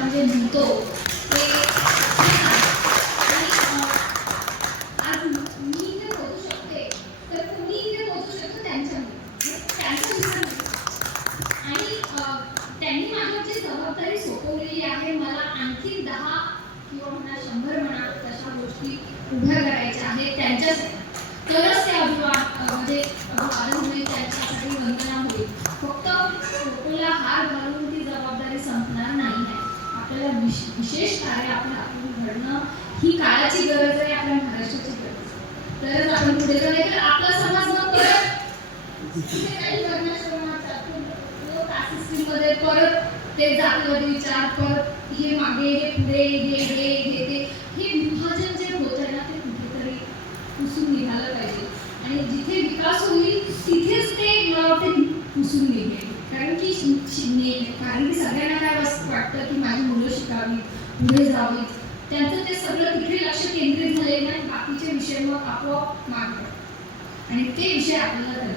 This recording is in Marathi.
आपण म्हणतो ते आज मी जे पोहोचू शकते तर तुम्ही जे पोहोचू शकतो त्यांच्यामध्ये. म्हणजे त्यांच्या आणि त्यांनी माझ्यावर जी जबाबदारी सोपवलेली आहे. मला आणखी दहा किंवा म्हणा शंभर म्हणा तशा गोष्टी उभ्या करायच्या आहेत त्यांच्यासाठी तरच ते अभिमान म्हणजे त्यांच्या होईल त्यांच्यासाठी वंदना होईल फक्त फोटोला हार घालून ती जबाबदारी संपणार नाही आहे आपल्याला विश विशेष कार्य आपण आपण घडणं ही काळाची गरज आहे आपल्या महाराष्ट्राची गरज तरच आपण पुढे जाऊ नाही तर आपला समाज मग परत काही वर्णाश्रमात परत ते जातीवादी विचार परत हे मागे हे पुढे हे हे हे ते हे विभाजन जे होत आहे ना ते कुठेतरी पुसून निघालं पाहिजे. आणि जिथे विकास होईल तिथेच ते मला वाटते पुसून निघेल. पुढे जावे. त्यांचं ते सगळं तिथे लक्ष केंद्रित झाले नाही बाकीचे विषय मग आपोआप माग आणि ते विषय आपल्याला